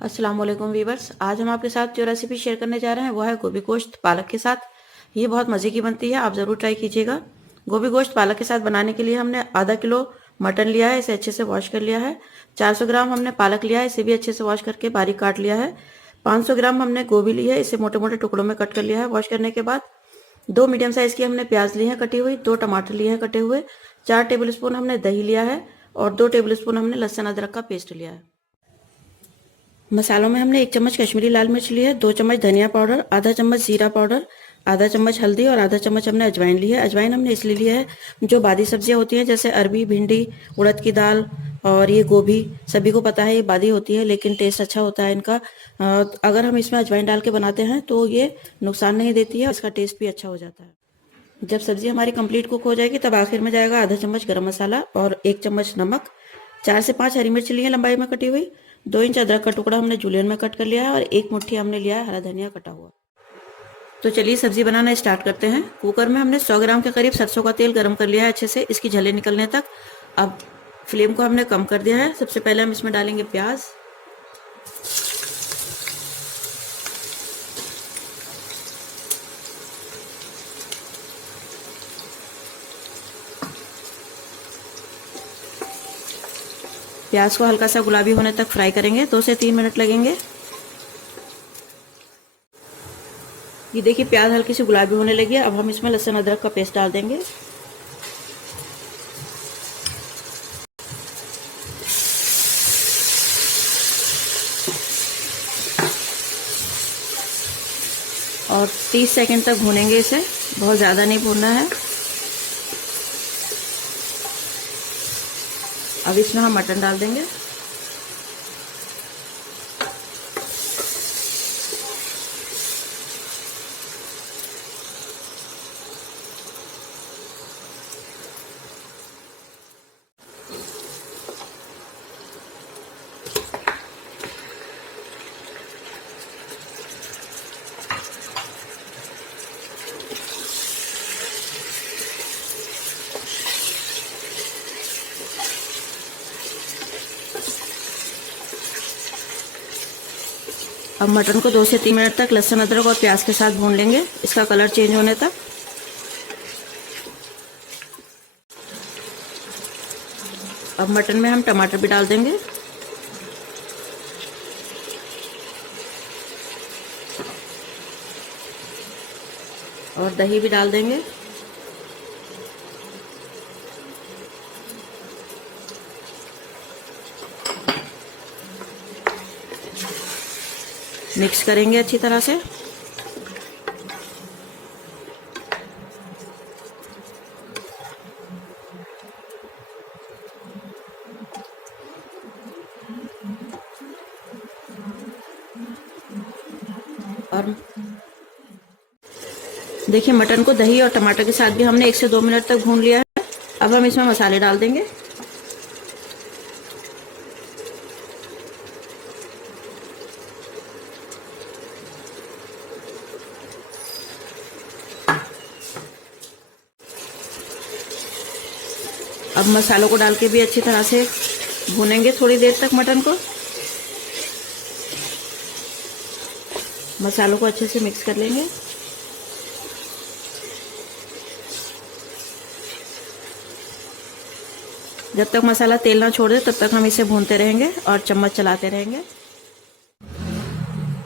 अस्सलाम वालेकुम वीवर्स। आज हम आपके साथ जो रेसिपी शेयर करने जा रहे हैं वो है गोभी गोश्त पालक के साथ। ये बहुत मज़े की बनती है, आप ज़रूर ट्राई कीजिएगा। गोभी गोश्त पालक के साथ बनाने के लिए हमने आधा किलो मटन लिया है, इसे अच्छे से वॉश कर लिया है। 400 ग्राम हमने पालक लिया है, इसे भी अच्छे से वॉश करके बारीक काट लिया है। 500 ग्राम हमने गोभी ली है, इसे मोटे मोटे टुकड़ों में कट कर लिया है वॉश करने के बाद। 2 मीडियम साइज़ की हमने प्याज ली है कटी हुई, 2 टमाटर लिए हैं कटे हुए, 4 टेबल स्पून हमने दही लिया है और 2 टेबल स्पून हमने लहसुन अदरक का पेस्ट लिया है। मसालों में हमने 1 चम्मच कश्मीरी लाल मिर्च ली है, 2 चम्मच धनिया पाउडर, आधा चम्मच जीरा पाउडर, आधा चम्मच हल्दी और आधा चम्मच हमने अजवाइन ली है। अजवाइन हमने इसलिए लिया है, जो बादी सब्जियां होती हैं जैसे अरबी, भिंडी, उड़द की दाल और ये गोभी, सभी को पता है ये बादी होती है लेकिन टेस्ट अच्छा होता है इनका। अगर हम इसमें अजवाइन डाल के बनाते हैं तो ये नुकसान नहीं देती है, इसका टेस्ट भी अच्छा हो जाता है। जब सब्जी हमारी कंप्लीट कुक हो जाएगी तब आखिर में जाएगा आधा चम्मच गरम मसाला और 1 चम्मच नमक। 4 से 5 हरी मिर्च ली है लंबाई में कटी हुई, 2 इंच अदरक का टुकड़ा हमने जूलियन में कट कर लिया है और 1 मुट्ठी हमने लिया है हरा धनिया कटा हुआ। तो चलिए सब्जी बनाना स्टार्ट करते हैं। कुकर में हमने 100 ग्राम के करीब सरसों का तेल गर्म कर लिया है अच्छे से, इसकी झले निकलने तक। अब फ्लेम को हमने कम कर दिया है। सबसे पहले हम इसमें डालेंगे प्याज, प्याज को हल्का सा गुलाबी होने तक फ्राई करेंगे, 2 से 3 मिनट लगेंगे। ये देखिए प्याज हल्की सी गुलाबी होने लगी है। अब हम इसमें लहसुन अदरक का पेस्ट डाल देंगे। और 30 सेकंड तक भूनेंगे इसे, बहुत ज़्यादा नहीं भूनना है। अब इसमें हम मटन डाल देंगे। अब मटन को 2 से 3 मिनट तक लहसुन अदरक और प्याज के साथ भून लेंगे, इसका कलर चेंज होने तक। अब मटन में हम टमाटर भी डाल देंगे और दही भी डाल देंगे। मिक्स करेंगे अच्छी तरह से। और देखिए मटन को दही और टमाटर के साथ भी हमने 1 से 2 मिनट तक भून लिया है। अब हम इसमें मसाले डाल देंगे। अब मसालों को डाल के भी अच्छी तरह से भूनेंगे थोड़ी देर तक मटन को। मसालों को अच्छे से मिक्स कर लेंगे। जब तक मसाला तेल ना छोड़ दे तब तक हम इसे भूनते रहेंगे और चम्मच चलाते रहेंगे।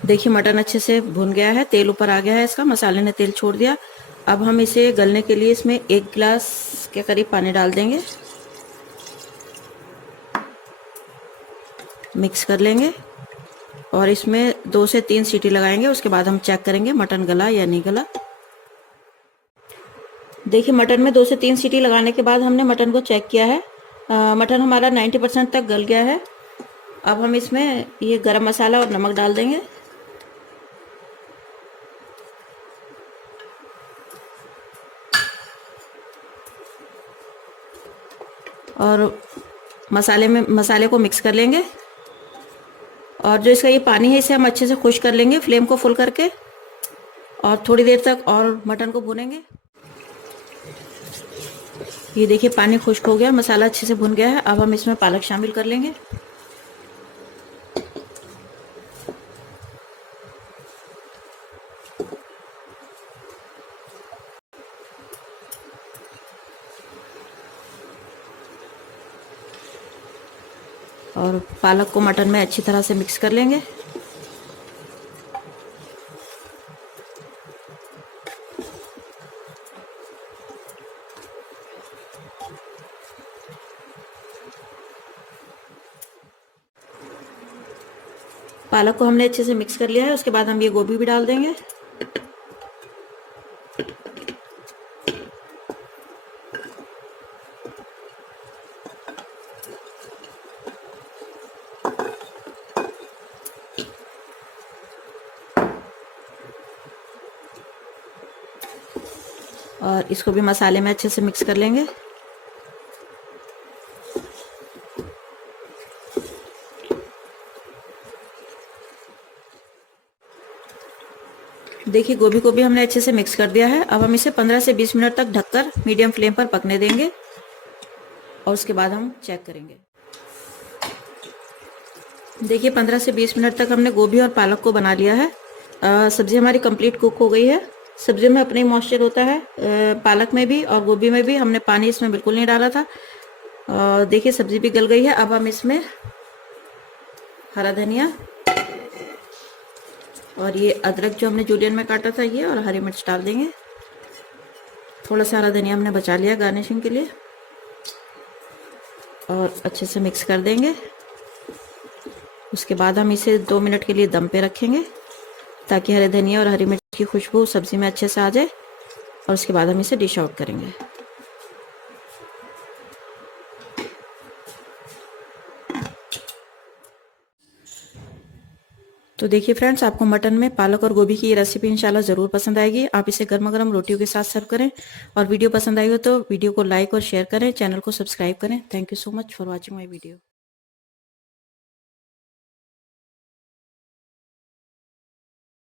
देखिए मटन अच्छे से भुन गया है, तेल ऊपर आ गया है इसका, मसाले ने तेल छोड़ दिया। अब हम इसे गलने के लिए इसमें 1 गिलास के करीब पानी डाल देंगे, मिक्स कर लेंगे और इसमें 2 से 3 सीटी लगाएंगे। उसके बाद हम चेक करेंगे मटन गला या नहीं गला। देखिए मटन में 2 से 3 सीटी लगाने के बाद हमने मटन को चेक किया है। मटन हमारा 90% तक गल गया है। अब हम इसमें ये गरम मसाला और नमक डाल देंगे और मसाले को मिक्स कर लेंगे। और जो इसका ये पानी है इसे हम अच्छे से खुश कर लेंगे, फ्लेम को फुल करके, और थोड़ी देर तक और मटन को भूनेंगे। ये देखिए पानी खुश्क हो गया, मसाला अच्छे से भुन गया है। अब हम इसमें पालक शामिल कर लेंगे। और पालक को मटन में अच्छी तरह से मिक्स कर लेंगे। पालक को हमने अच्छे से मिक्स कर लिया है। उसके बाद हम ये गोभी भी डाल देंगे। और इसको भी मसाले में अच्छे से मिक्स कर लेंगे। देखिए गोभी को भी हमने अच्छे से मिक्स कर दिया है। अब हम इसे 15 से 20 मिनट तक ढककर मीडियम फ्लेम पर पकने देंगे और उसके बाद हम चेक करेंगे। देखिए 15 से 20 मिनट तक हमने गोभी और पालक को बना लिया है। सब्जी हमारी कंप्लीट कुक हो गई है। सब्जी में अपने मॉइस्चर होता है, पालक में भी और गोभी में भी। हमने पानी इसमें बिल्कुल नहीं डाला था। देखिए सब्जी भी गल गई है। अब हम इसमें हरा धनिया और ये अदरक जो हमने जूलियन में काटा था ये, और हरी मिर्च डाल देंगे। थोड़ा सा हरा धनिया हमने बचा लिया गार्निशिंग के लिए। और अच्छे से मिक्स कर देंगे। उसके बाद हम इसे 2 मिनट के लिए दम पे रखेंगे ताकि हरे धनिया और हरी मिर्च की खुशबू सब्जी में अच्छे से आ जाए। और उसके बाद हम इसे डिश आउट करेंगे। तो देखिए फ्रेंड्स, आपको मटन में पालक और गोभी की ये रेसिपी इंशाल्लाह ज़रूर पसंद आएगी। आप इसे गर्मा गर्म रोटियों के साथ सर्व करें। और वीडियो पसंद आई हो तो वीडियो को लाइक और शेयर करें, चैनल को सब्सक्राइब करें। Thank you so much for watching my video.